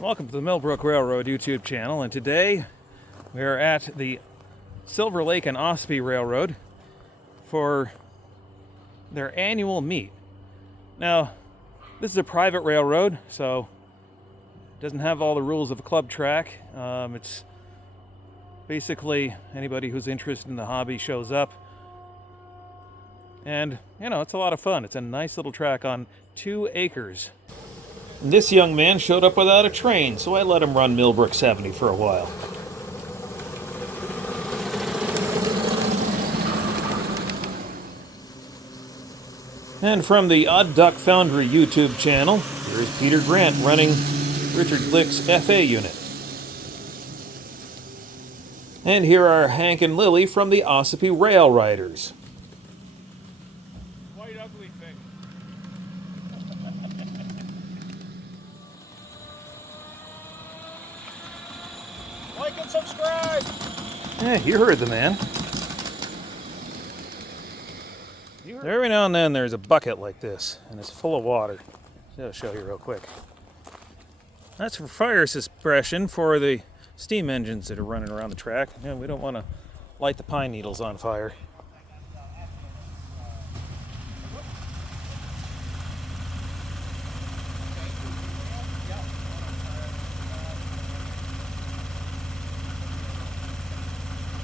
Welcome to the Mill Brook Railroad YouTube channel, and today we are at the Silver Lake and Ossipee Railroad for their annual meet. Now, this is a private railroad, so it doesn't have all the rules of a club track. It's basically anybody who's interested in the hobby shows up. And, it's a lot of fun. It's a nice little track on 2 acres. This young man showed up without a train, so I let him run Mill Brook 70 for a while. And from the Odd Duck Foundry YouTube channel, here's Peter Grant running Richard Glick's FA unit. And here are Hank and Lily from the Ossipee Rail Riders. White ugly thing. Like and subscribe! Yeah, you heard the man. Every now and then there's a bucket like this, and it's full of water. I'll show you real quick. That's for fire suppression for the steam engines that are running around the track. We don't want to light the pine needles on fire.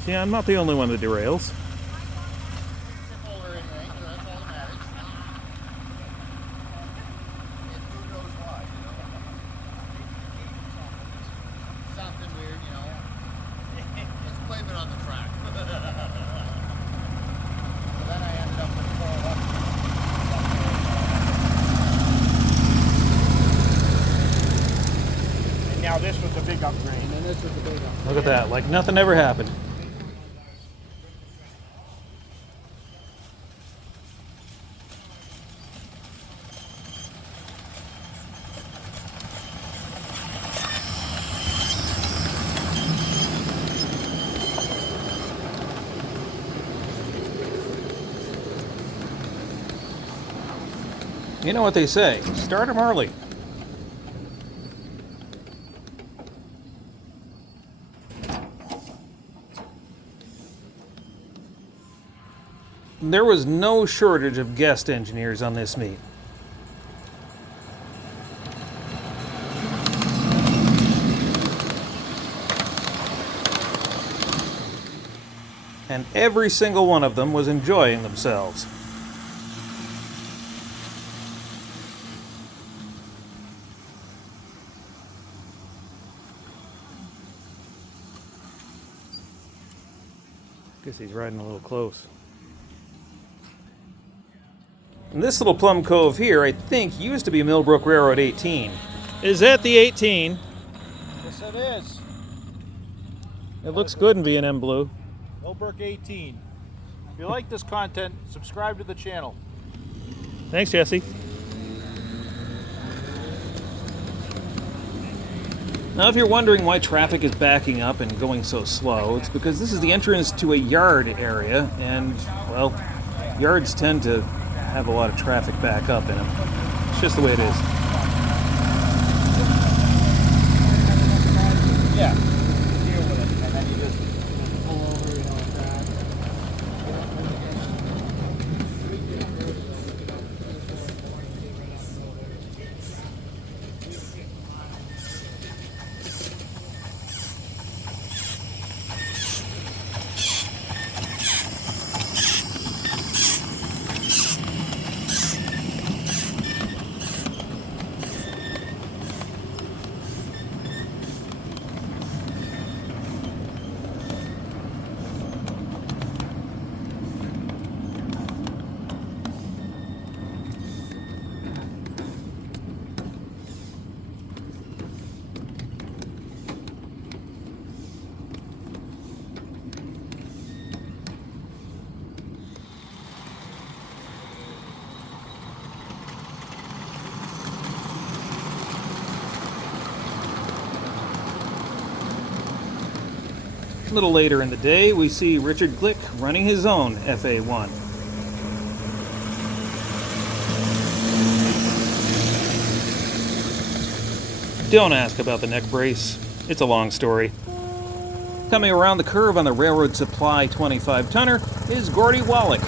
See, I'm not the only one that derails. On the track. So then I ended up with 4 and now this was a big upgrade. And this was a big upgrade. Look at that, like nothing ever happened. You know what they say, start them early. There was no shortage of guest engineers on this meet. And every single one of them was enjoying themselves. Guess he's riding a little close. And this little plum cove here, I think, used to be Mill Brook Railroad 18. Is that the 18? Yes, it is. It looks good in V&M blue. Mill Brook 18. If you like this content, subscribe to the channel. Thanks, Jesse. Now, if you're wondering why traffic is backing up and going so slow, it's because this is the entrance to a yard area, and, well, yards tend to have a lot of traffic back up in them. It's just the way it is. Yeah. Deal with it, and then you just pull over, A little later in the day, we see Richard Glick running his own FA1. Don't ask about the neck brace. It's a long story. Coming around the curve on the Railroad Supply 25-tonner is Gordy Wallach.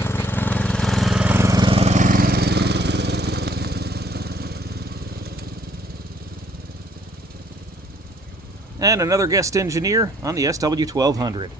And another guest engineer on the SW1200.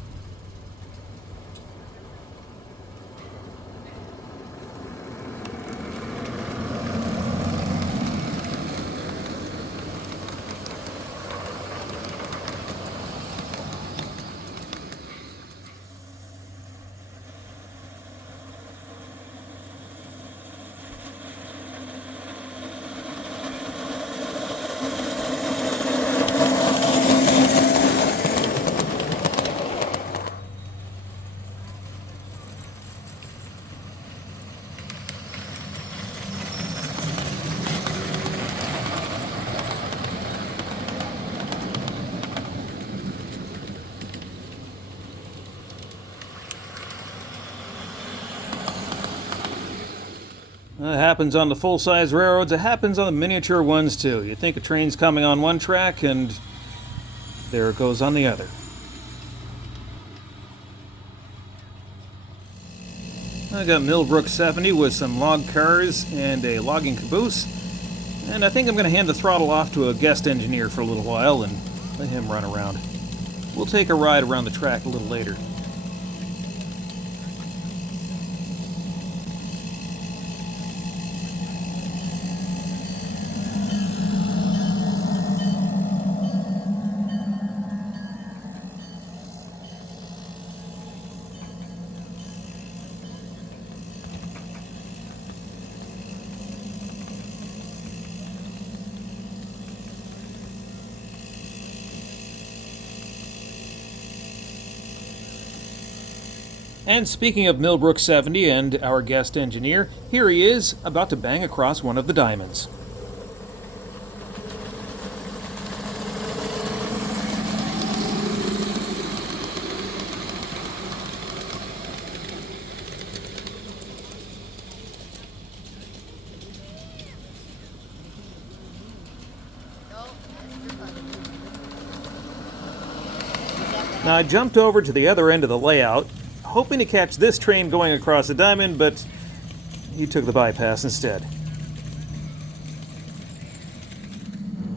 It happens on the full-size railroads. It happens on the miniature ones too. You think a train's coming on one track and there it goes on the other. I got Mill Brook 70 with some log cars and a logging caboose. And I think I'm going to hand the throttle off to a guest engineer for a little while and let him run around. We'll take a ride around the track a little later. And speaking of Mill Brook 70 and our guest engineer, here he is, about to bang across one of the diamonds. Now I jumped over to the other end of the layout, hoping to catch this train going across the diamond, but he took the bypass instead.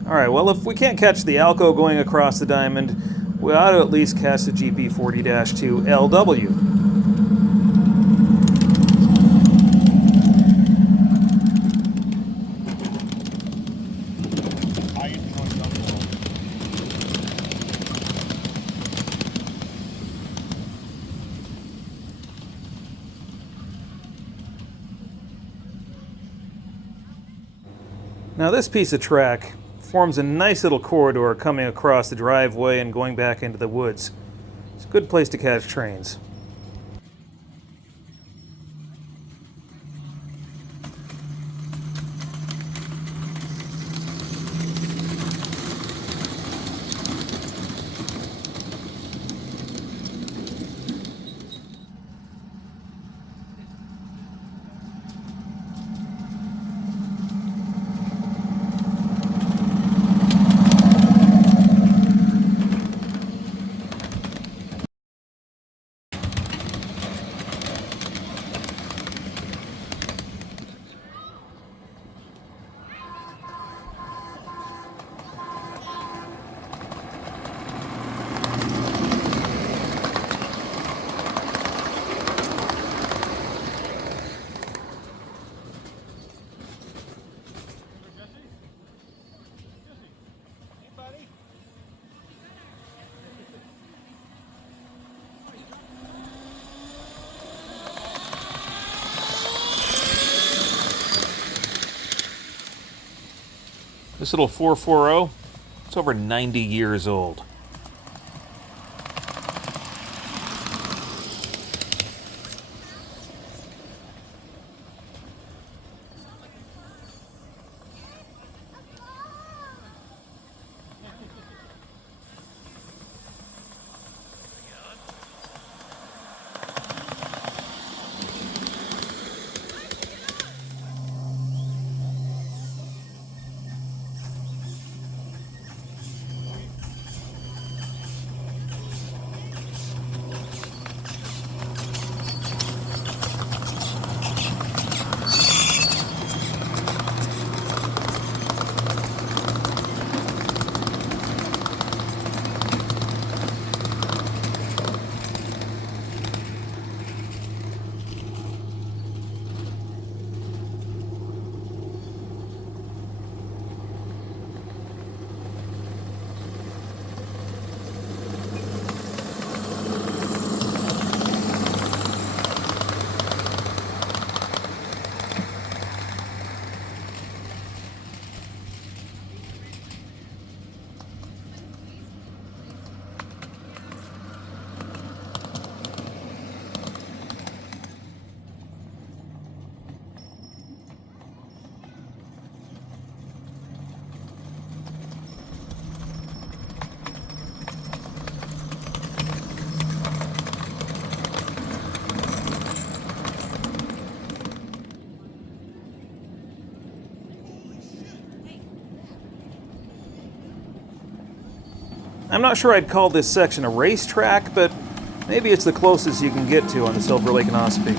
Alright, well, if we can't catch the Alco going across the diamond, we ought to at least catch the GP40-2 LW. Now this piece of track forms a nice little corridor coming across the driveway and going back into the woods. It's a good place to catch trains. This little 440, it's over 90 years old. I'm not sure I'd call this section a racetrack, but maybe it's the closest you can get to on the Silver Lake and Ossipee.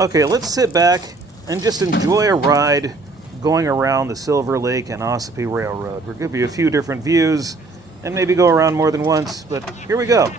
Okay, let's sit back and just enjoy a ride going around the Silver Lake and Ossipee Railroad. We'll give you a few different views and maybe go around more than once, but here we go.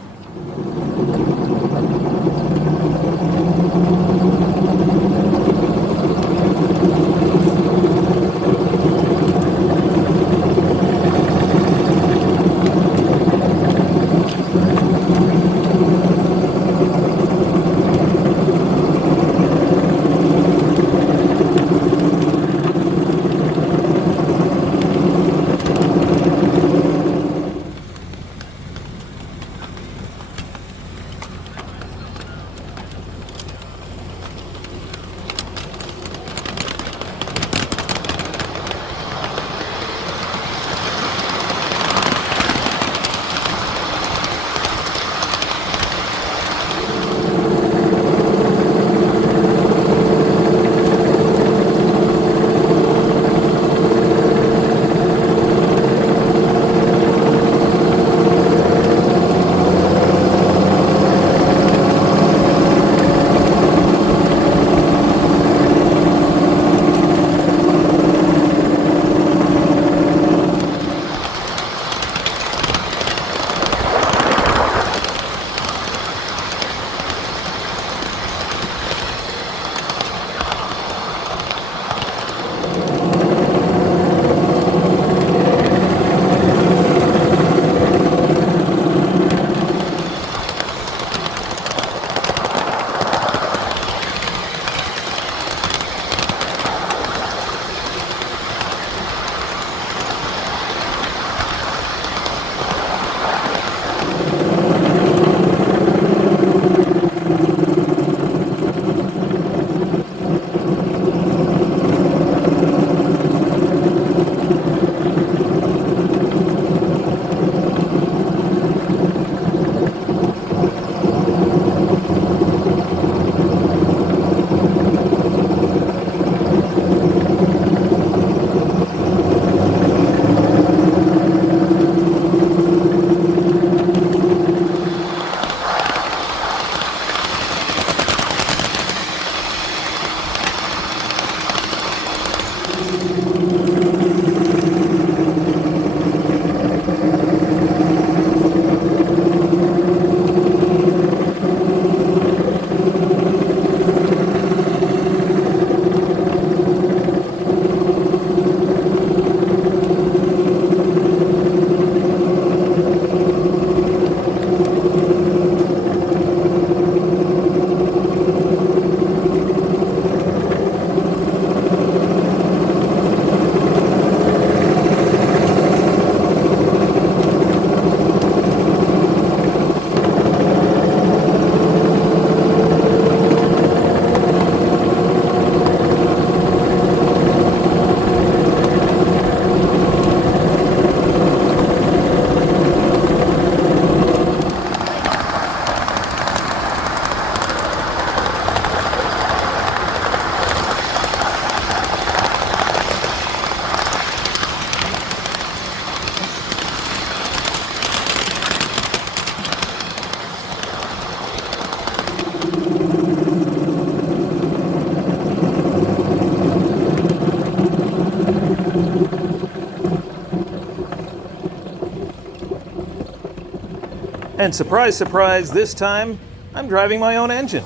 And surprise, surprise, this time I'm driving my own engine.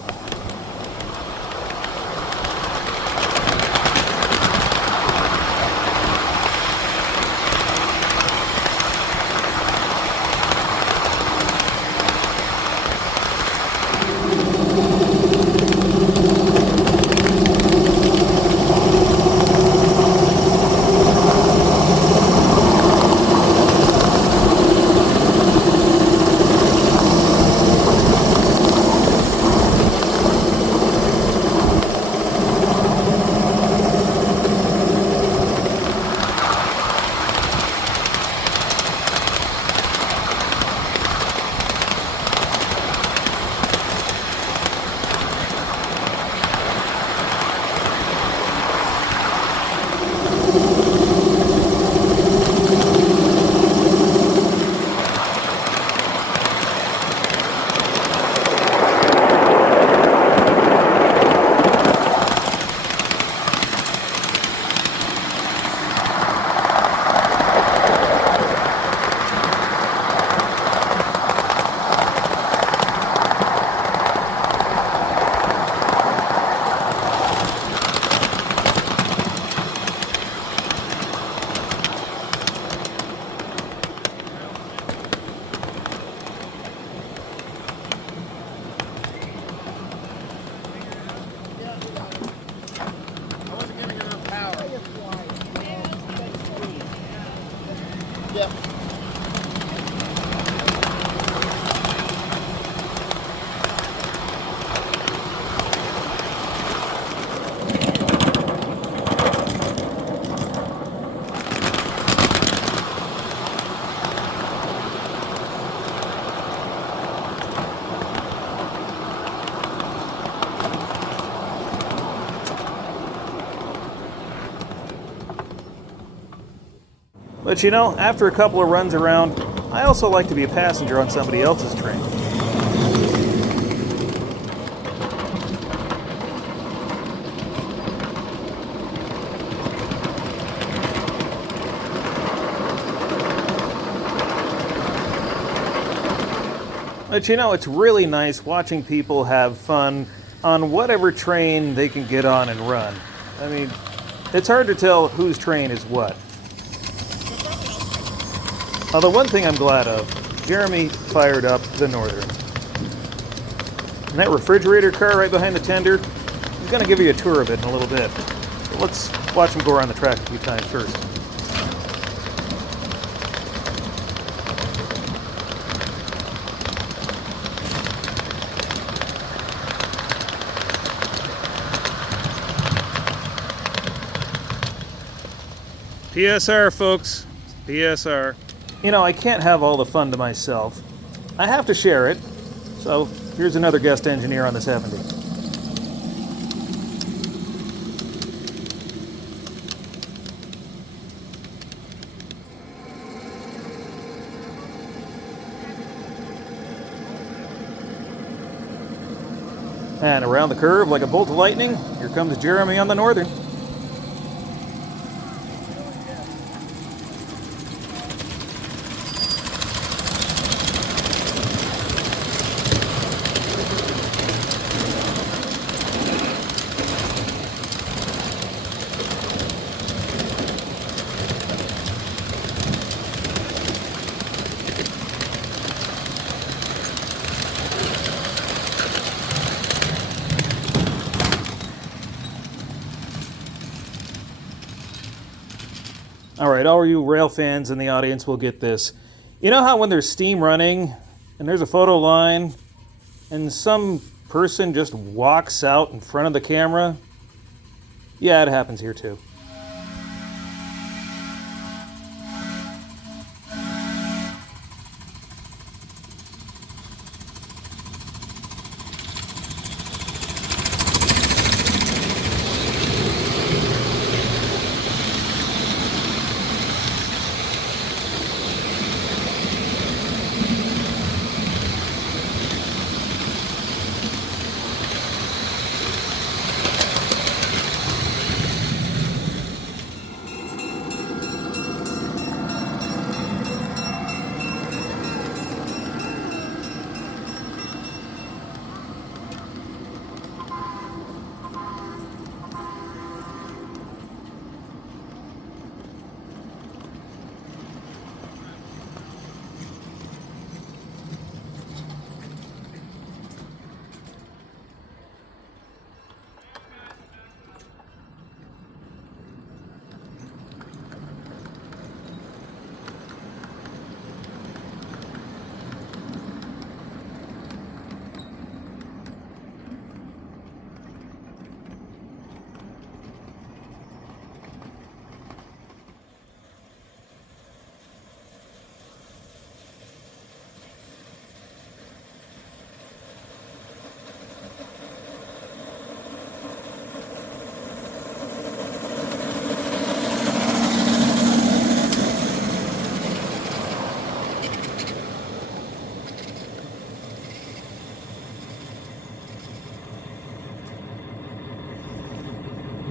But you know, after a couple of runs around, I also like to be a passenger on somebody else's train. But you know, it's really nice watching people have fun on whatever train they can get on and run. I mean, it's hard to tell whose train is what. Although one thing I'm glad of, Jeremy fired up the Northern. And that refrigerator car right behind the tender, he's going to give you a tour of it in a little bit. So let's watch him go around the track a few times first. PSR, folks. PSR. You know, I can't have all the fun to myself. I have to share it. So here's another guest engineer on the 70. And around the curve, like a bolt of lightning, here comes Jeremy on the Northern. All right, all you rail fans in the audience will get this. You know how when there's steam running and there's a photo line and some person just walks out in front of the camera? Yeah, it happens here too.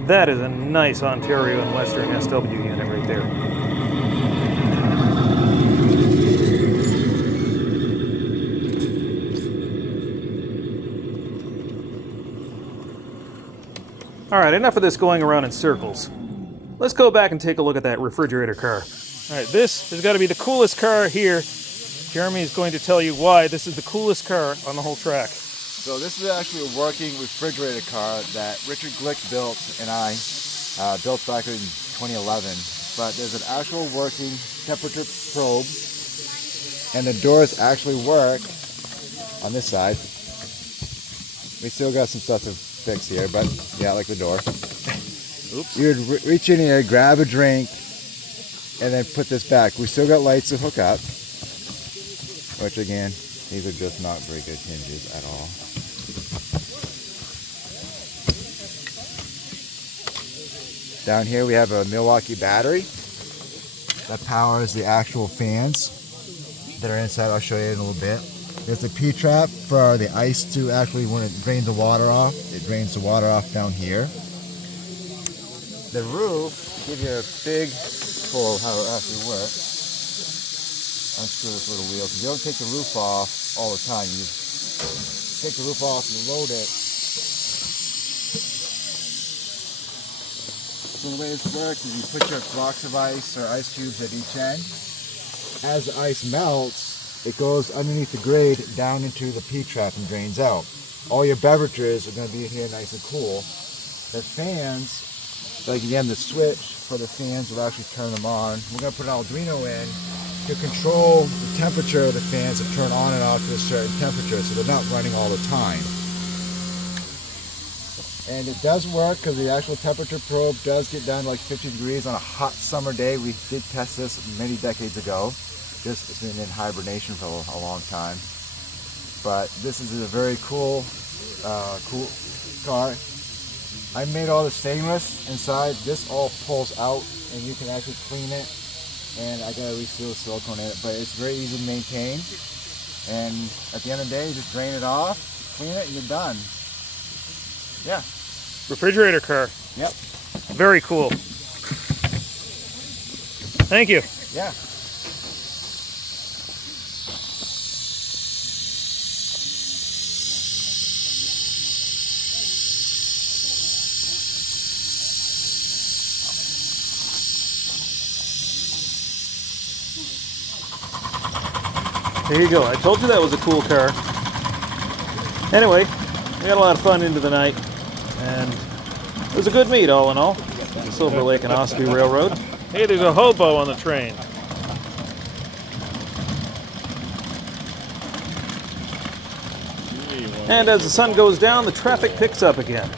That is a nice Ontario and Western SW unit right there. All right, enough of this going around in circles. Let's go back and take a look at that refrigerator car. All right, this has got to be the coolest car here. Jeremy is going to tell you why this is the coolest car on the whole track. So this is actually a working refrigerator car that Richard Glick built and I built back in 2011. But there's an actual working temperature probe, and the doors actually work on this side. We still got some stuff to fix here, but yeah, like the door. Oops. You would reach in here, grab a drink, and then put this back. We still got lights to hook up, which again, these are just not very good hinges at all. Down here we have a Milwaukee battery. that powers the actual fans that are inside. I'll show you in a little bit. There's a P-trap for the ice to actually, when it drains the water off, it drains the water off down here. The roof, to give you a big tour of how it actually works, unscrew this little wheel, because you don't take the roof off all the time. You just take the roof off, you load it. So the way this works is you put your blocks of ice or ice cubes at each end. As the ice melts, it goes underneath the grade down into the P-trap and drains out. All your beverages are going to be in here nice and cool. The fans, like again, the switch for the fans will actually turn them on. We're going to put an Arduino in to control the temperature of the fans and turn on and off to a certain temperature so they're not running all the time. And it does work because the actual temperature probe does get down to like 50 degrees on a hot summer day. We did test this many decades ago. It's been in hibernation for a long time. But this is a very cool car. I made all the stainless inside. This all pulls out and you can actually clean it. And I gotta reseal the silicone in it, but it's very easy to maintain. And at the end of the day, you just drain it off, clean it, and you're done. Yeah. Refrigerator car. Yep. Very cool. Thank you. Yeah. There you go. I told you that was a cool car. Anyway, we had a lot of fun into the night, and it was a good meet all in all. The Silver Lake and Ossipee Railroad. Hey, there's a hobo on the train. And as the sun goes down, the traffic picks up again.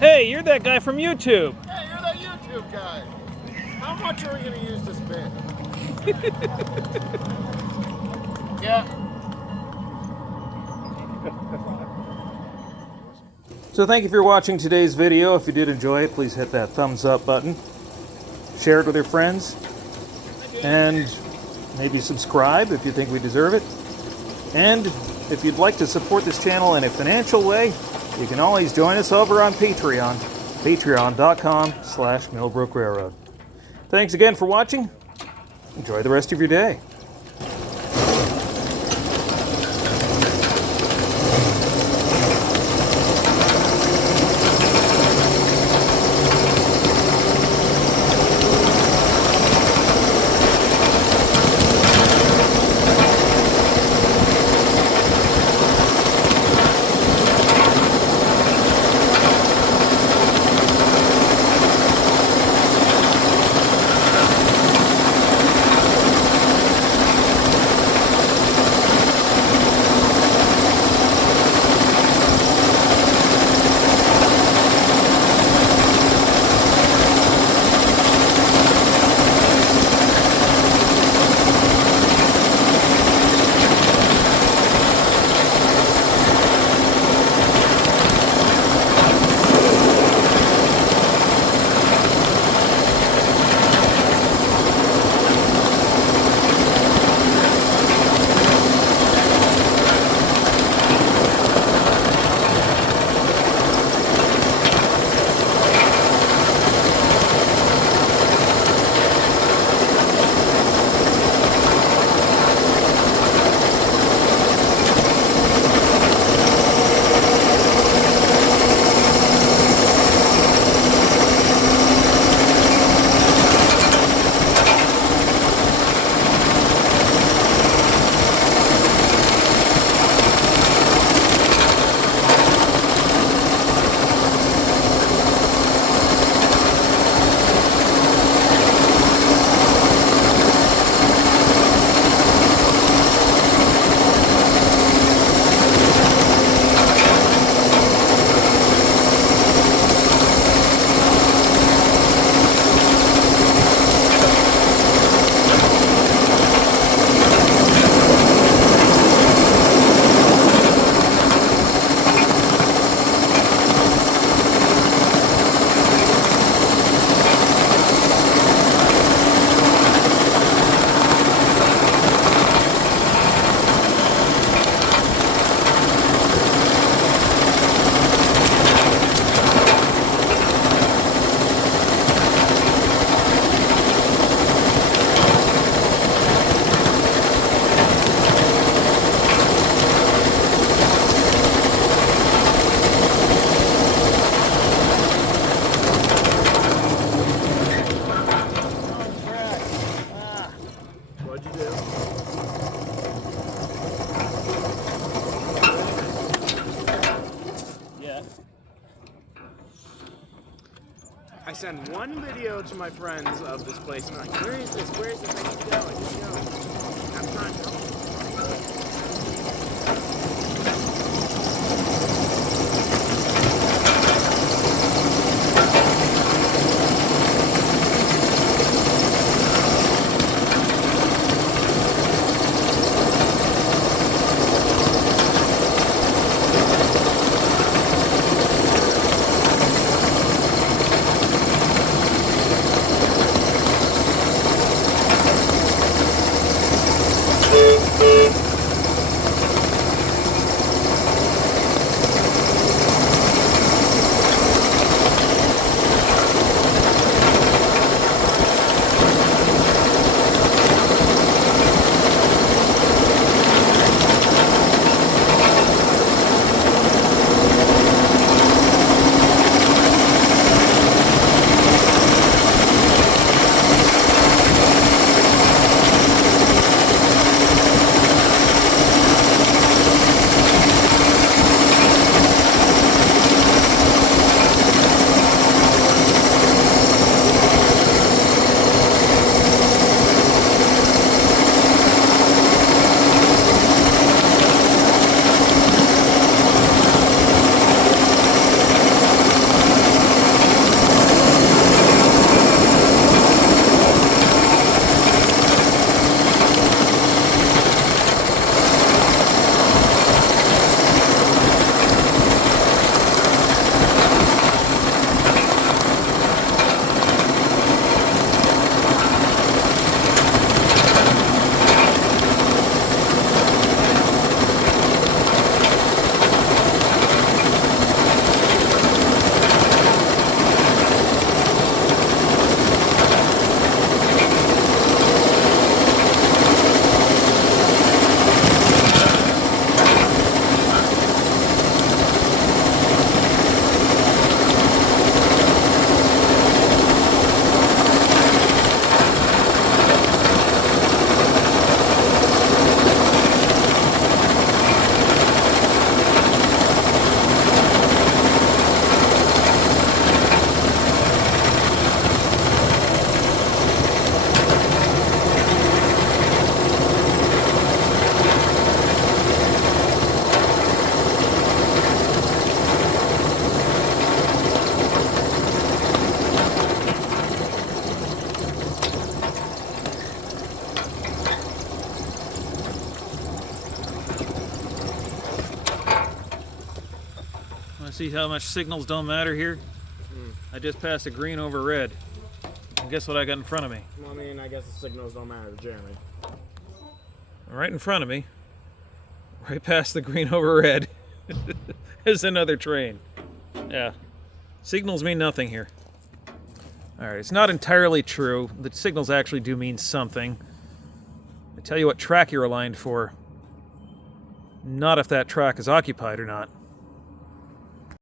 Hey, you're that guy from YouTube. Hey, you're that YouTube guy. How much are we going to use this bit? Yeah. So thank you for watching today's video. If you did enjoy it, please hit that thumbs up button. Share it with your friends. And maybe subscribe if you think we deserve it. And if you'd like to support this channel in a financial way, you can always join us over on Patreon, patreon.com/Mill Brook Railroad. Thanks again for watching. Enjoy the rest of your day. send one video to my friends of this place, and I'm like, where is this? Where is this? I need to go. I need to go. I'm trying to help. See how much signals don't matter here? I just passed a green over red. And guess what I got in front of me? Well, I mean, I guess the signals don't matter to Jeremy. Right in front of me, right past the green over red, is another train. Yeah. Signals mean nothing here. Alright, it's not entirely true. The signals actually do mean something. They tell you what track you're aligned for. Not if that track is occupied or not.